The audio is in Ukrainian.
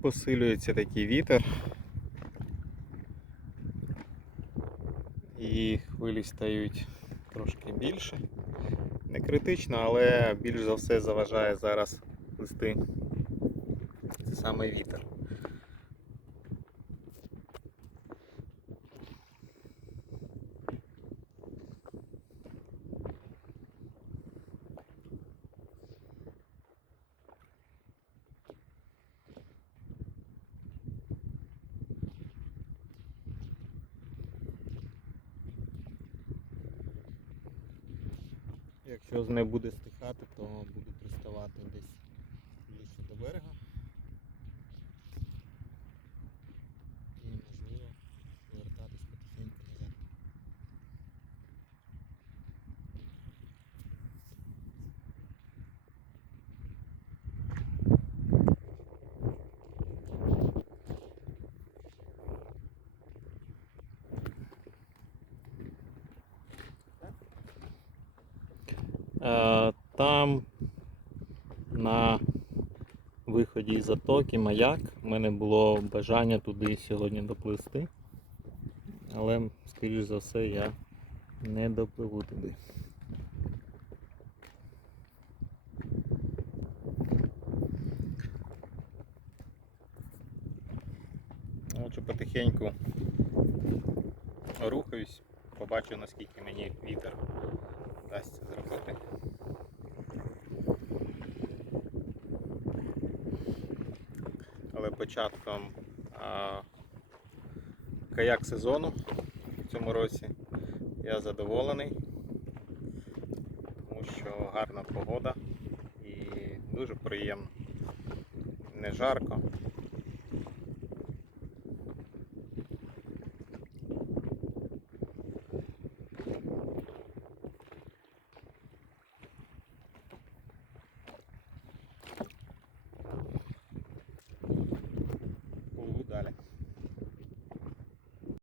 посилюється такий вітер. І хвилі стають трошки більше. Не критично, але більш за все заважає зараз листи. Це саме вітер. Якщо не буде стихати, то буду приставати десь Там на виході із затоки маяк. У мене було бажання туди сьогодні доплисти. Але, скоріш за все, я не допливу туди. Отже, потихеньку рухаюсь, побачу наскільки мені вітер дасть це зробити. Але початком а, каяк сезону в цьому році я задоволений, тому що гарна погода і дуже приємно. Не жарко,